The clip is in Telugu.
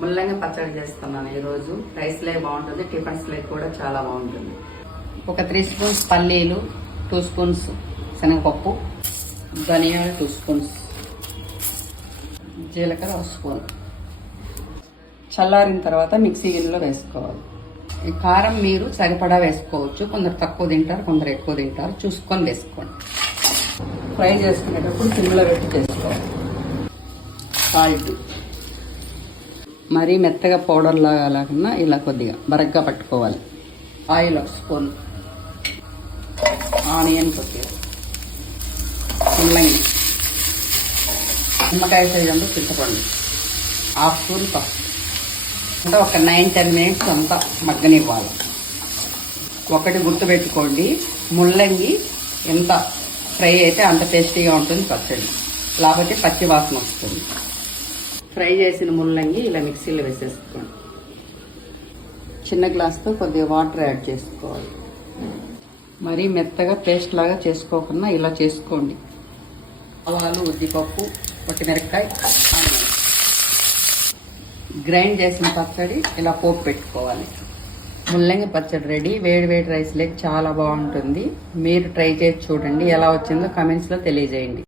ముల్లంగి పచ్చడి చేస్తున్నాను ఈరోజు. రైస్లే బాగుంటుంది, టిఫిన్స్లే కూడా చాలా బాగుంటుంది. ఒక 3 స్పూన్స్ పల్లీలు, 2 స్పూన్స్ శనగపప్పు, ధనియాలు 2 స్పూన్స్, జీలకర్ర 1 స్పూన్. చల్లారిన తర్వాత మిక్సీ గిన్నెలో వేసుకోవాలి. ఈ కారం మీరు సరిపడా వేసుకోవచ్చు. కొందరు తక్కువ తింటారు, కొందరు ఎక్కువ తింటారు. చూసుకొని వేసుకోండి. ఫ్రై చేసుకునేటప్పుడు సిమ్లో పెట్టి చేసుకోవాలి. సాల్ట్ మరీ మెత్తగా పౌడర్ లాగా లేకుండా ఇలా కొద్దిగా బరగ్గా పట్టుకోవాలి. ఆయిల్ 1 స్పూన్, ఆనియన్ కొద్దిగా, ముల్లంగి, నిమ్మకాయ సైజ్ అంతా చింతపండు, 1/2 స్పూన్ పసుపు. అంటే ఒక 9-10 మినిట్స్ అంతా మగ్గనివ్వాలి. ఒకటి గుర్తుపెట్టుకోండి, ముల్లంగి ఎంత ఫ్రై అయితే అంత టేస్టీగా ఉంటుంది పచ్చడి, లేకపోతే పచ్చి వాసన వస్తుంది. ఫ్రై చేసిన ముల్లంగి ఇలా మిక్సీలో వేసేసుకోండి. చిన్న గ్లాస్తో కొద్దిగా వాటర్ యాడ్ చేసుకోవాలి. మరీ మెత్తగా పేస్ట్ లాగా చేసుకోకుండా ఇలా చేసుకోండి. ఆవాలు, ఉద్దిపప్పు, పచ్చిమిరపకాయ, గ్రైండ్ చేసిన పచ్చడి ఇలా పోపు పెట్టుకోవాలి. ముల్లంగి పచ్చడి రెడీ. వేడి వేడి రైస్ లేక చాలా బాగుంటుంది. మీరు ట్రై చేసి చూడండి. ఎలా వచ్చిందో కామెంట్స్లో తెలియజేయండి.